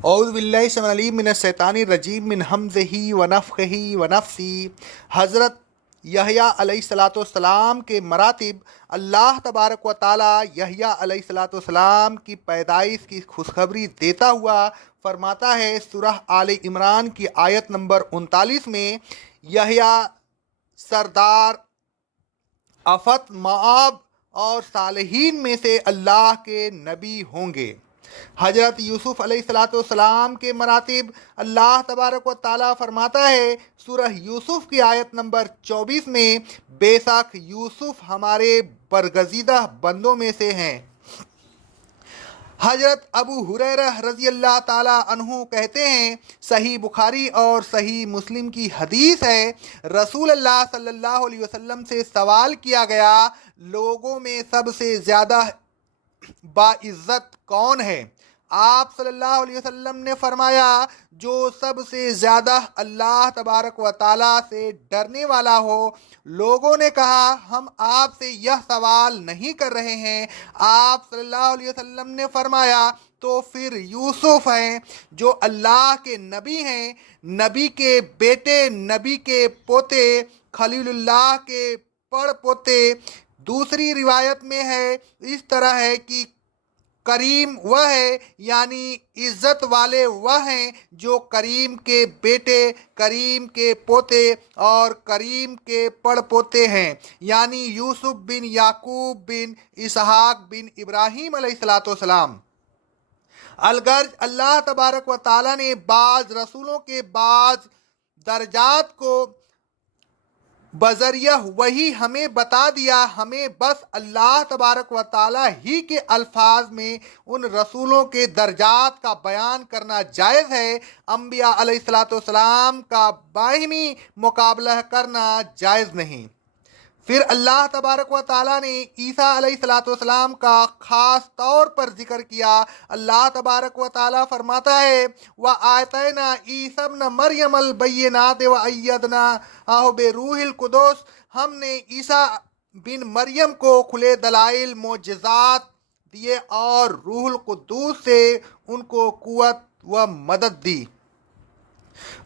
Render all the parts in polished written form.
औज़ु बिल्लाहि समिअल अलीम मिनश शैतानिर रजीम मिन हमज़िही व नफ़्ख़िही व नफ़्सी। हज़रत यहया अलैहिस्सलाम के मरातिब। अल्लाह तबारक व ताला यहया अलैहिस्सलाम की पैदाइश की खुशखबरी देता हुआ फरमाता है सूरह आले इमरान की आयत नंबर 39 में, यहया सरदार अफत माब और सालेहीन में से अल्लाह के नबी होंगे। हजरत यूसुफ अलैहिस्सलाम के मरातिब। अल्लाह तबारक व ताला फरमाता है सूरह यूसुफ की आयत नंबर 24 में, बेशक यूसुफ हमारे बरगजीदा बंदों में से हैं। हजरत अबू हुरैरा रज़ी अल्लाह ताला अन्हु कहते हैं, सही बुखारी और सही मुस्लिम की हदीस है, रसूल अल्लाह सल्लल्लाहु अलैहि वसल्लम से सवाल किया गया, लोगों में सबसे ज़्यादा बाइज्जत कौन है? आप सल्लल्लाहु अलैहि वसल्लम ने फरमाया, जो सबसे ज़्यादा अल्लाह तबारक व ताला से डरने वाला हो। लोगों ने कहा, हम आपसे यह सवाल नहीं कर रहे हैं। आप सल्लल्लाहु अलैहि वसल्लम ने फरमाया, तो फिर यूसुफ हैं जो अल्लाह के नबी हैं, नबी के बेटे, नबी के पोते, खलीलुल्लाह के पड़ पोते। दूसरी रिवायत में है, इस तरह है कि करीम वह है, यानी इज्जत वाले वह हैं जो करीम के बेटे, करीम के पोते और करीम के पड़पोते हैं, यानी यूसुफ बिन याकूब बिन इसहाक बिन इब्राहीम अलैहिस्सलाम। अलगर्ज अल्लाह तबारक व ताला ने बाज रसूलों के बाज दर्जात को बजरिया वही हमें बता दिया। हमें बस अल्लाह तबारक व ताला ही के अल्फाज में उन रसूलों के दर्जात का बयान करना जायज़ है। अम्बिया अलैहिस्सलाम का बाहिमी मुकाबला करना जायज़ नहीं। फिर अल्लाह तबारक व ताला ने ईसा अलैहिस्सलाम का ख़ास तौर पर जिक्र किया। अल्लाह तबारक व ताला फरमाता है, व आतैना ईसा इब्न मरियम अल बय्यिनात व अय्यदनाहु बिरूहिल कुदुस। हमने ईसा बिन मरियम को खुले दलाइल मोजज़ात दिए और रूहुल कुद्दूस से उनको कुव्वत व मदद दी।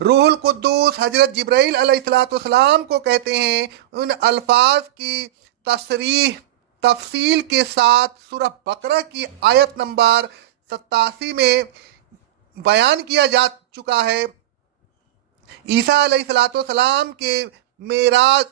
रूहुल कुद्दूस हजरत जिब्राइल अलैहिस्सलाम को कहते हैं। उन अल्फाज की तशरीह तफसील के साथ सूरह बकरा की आयत नंबर 87 में बयान किया जा चुका है। ईसा अलैहिस्सलाम के मेराज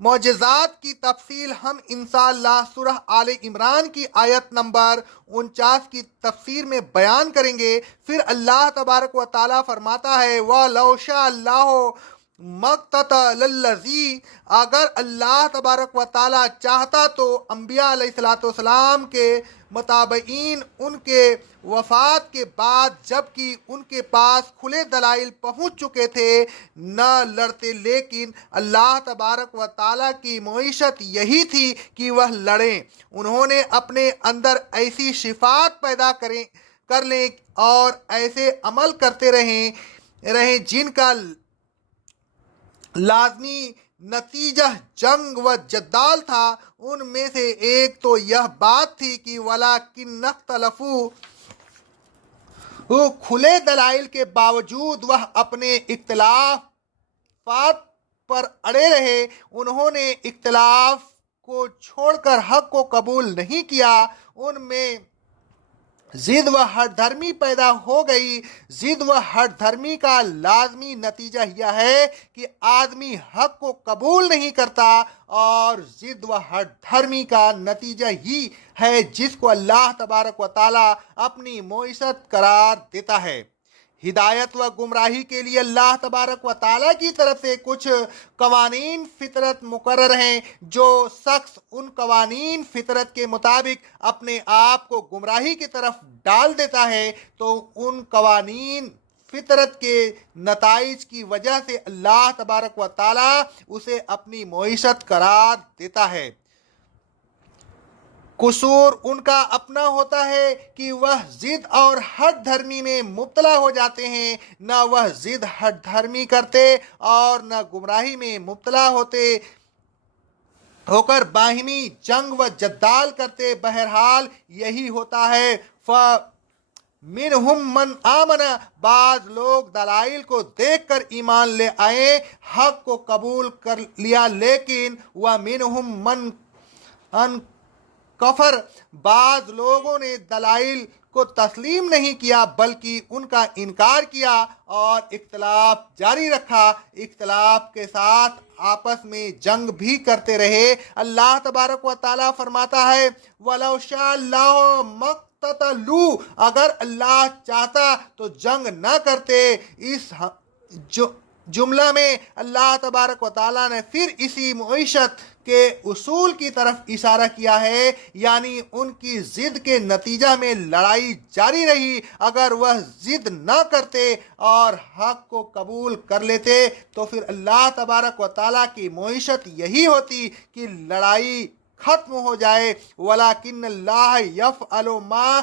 मौजज़ात की तफसील हम इंशाअल्लाह सूरह आले इमरान की आयत नंबर 49 की तफसीर में बयान करेंगे। फिर अल्लाह तबारक व ताला फरमाता है, व लौशा अल्लाह मक़ततलल्लज़ी। अगर अल्लाह तबारक व ताला चाहता तो अम्बिया अलैहिस्सलाम के मुताबिईन उनके वफ़ात के बाद, जबकि उनके पास खुले दलाइल पहुँच चुके थे, न लड़ते। लेकिन अल्लाह तबारक व ताला की मईशत यही थी कि वह लड़ें। उन्होंने अपने अंदर ऐसी शिफात पैदा कर लें और ऐसे अमल करते रहें जिनका लाजमी नतीजा जंग व जद्दाल था। उनमें से एक तो यह बात थी कि वलाकिन नख्तलफू, खुले दलाइल के बावजूद वह अपने इख्तिलाफात पर अड़े रहे। उन्होंने इख्तिलाफ को छोड़कर हक को कबूल नहीं किया। उनमें जिद व हठधर्मी पैदा हो गई। जिद व हठधर्मी का लाजमी नतीजा यह है कि आदमी हक को कबूल नहीं करता, और जिद व हठधर्मी का नतीजा ही है जिसको अल्लाह तबारक व ताला अपनी मोइशत करार देता है। हिदायत व गुमराही के लिए अल्लाह तबारक व ताला की तरफ से कुछ कवानीन फितरत मुकर्रर हैं। जो शख्स उन कवानीन फितरत के मुताबिक अपने आप को गुमराही की तरफ डाल देता है, तो उन कवानीन फितरत के नताइज की वजह से अल्लाह तबारक व ताला उसे अपनी मोइशत करार देता है। कसूर उनका अपना होता है कि वह जिद और हठ धर्मी में मुब्तला हो जाते हैं। न वह जिद हठ धर्मी करते और न गुमराही में मुब्तला होकर बाहिमी जंग व जद्दाल करते। बहरहाल यही होता है। मिनहुम मन आमना, बाज लोग दलाइल को देखकर ईमान ले आए, हक को कबूल कर लिया, लेकिन वह मिनहुम मन अन कफर, बाज लोगों ने दलाइल को तस्लीम नहीं किया बल्कि उनका इनकार किया और इख्तलाफ जारी रखा, इख्तलाफ के साथ आपस में जंग भी करते रहे। अल्लाह तबारक व तआला फरमाता है, वलौ शाअल्लाहु मक़ततलू, अगर अल्लाह चाहता तो जंग न करते। इस जुमला में अल्लाह तबारक व तआला ने फिर इसी मईशत के उसूल की तरफ इशारा किया है, यानी उनकी जिद के नतीजा में लड़ाई जारी रही। अगर वह जिद न करते और हक को कबूल कर लेते तो फिर अल्लाह तबारक व तआला की मईशत यही होती कि लड़ाई खत्म हो जाए। वलाकिन्नल्लाह यफ़अलु मा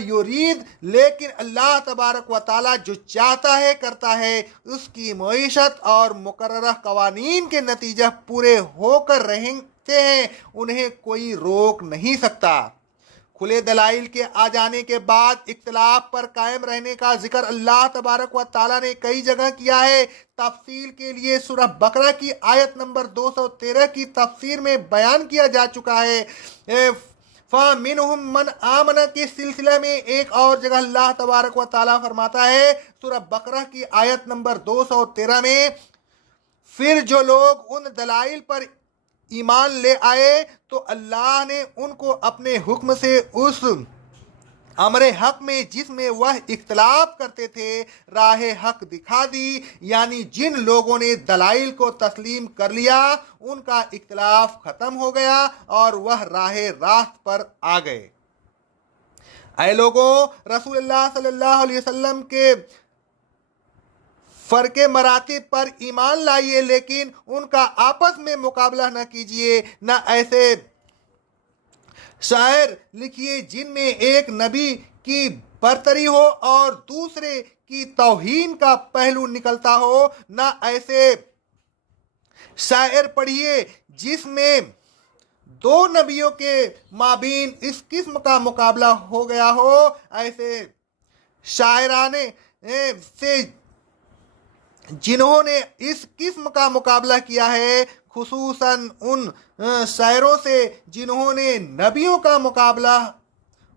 युरीद, लेकिन अल्लाह तबारक व तआला जो चाहता है करता है। उसकी मईशत और मुकर्रर कवानीन के नतीजे पूरे होकर रहते हैं, उन्हें कोई रोक नहीं सकता। खुले दलाइल के आ जाने के बाद इख्तिलाफ पर कायम रहने का जिक्र अल्लाह तबारक व तआला ने कई जगह किया है। तफसील के लिए सूरह बकरा की आयत नंबर 213 की तफसीर में बयान किया जा चुका है। फ़मिनहुम मन आमना के सिलसिले में एक और जगह अल्लाह तबारक व तआला फरमाता है सूरह बकरा की आयत नंबर 213 में, फिर जो लोग उन दलाइल पर ईमान ले आए तो अल्लाह ने उनको अपने हुक्म से उस अमरे हक में जिसमें वह इख्तलाफ करते थे राह हक दिखा दी, यानी जिन लोगों ने दलाइल को तस्लीम कर लिया उनका इख्तलाफ खत्म हो गया और वह राह रास्त पर आ गए। ऐ लोगों, रसूलुल्लाह सल्लल्लाहु अलैहि वसल्लम के फ़र्क़े मरातिब पर ईमान लाइए, लेकिन उनका आपस में मुकाबला न कीजिए, न ऐसे शायर लिखिए जिनमें एक नबी की बरतरी हो और दूसरे की तौहीन का पहलू निकलता हो, न ऐसे शायर पढ़िए जिसमें दो नबियों के माबीन इस किस्म का मुकाबला हो गया हो। ऐसे शायराने से जिन्होंने इस किस्म का मुकाबला किया है, खुसूसन उन शायरों से जिन्होंने नबियों का मुकाबला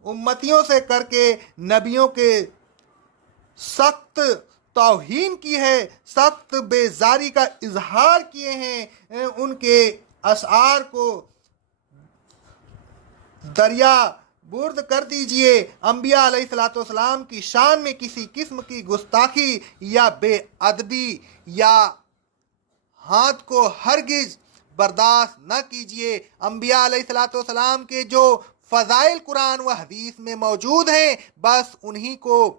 उम्मतियों से करके नबियों के सख्त तौहीन की है, सख्त बेजारी का इजहार किए हैं। उनके अशआर को दरिया बुर्द कर दीजिए। अंबिया अलैहिस्सलाम की शान में किसी किस्म की गुस्ताखी या बेअदबी या हाथ को हरगिज बर्दाश्त न कीजिए। अंबिया अलैहिस्सलाम के जो फ़ज़ाइल कुरान व हदीस में मौजूद हैं, बस उन्हीं को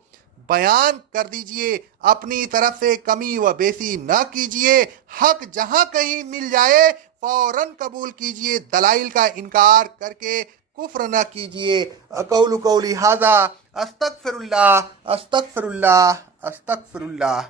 बयान कर दीजिए, अपनी तरफ से कमी व बेसी न कीजिए। हक जहाँ कहीं मिल जाए फ़ौरन कबूल कीजिए, दलाइल का इनकार करके कुफ्र न कीजिए। कौलु कौली हाज़ा, अस्तगफिरुल्लाह अस्तगफिरुल्लाह अस्तगफिरुल्लाह।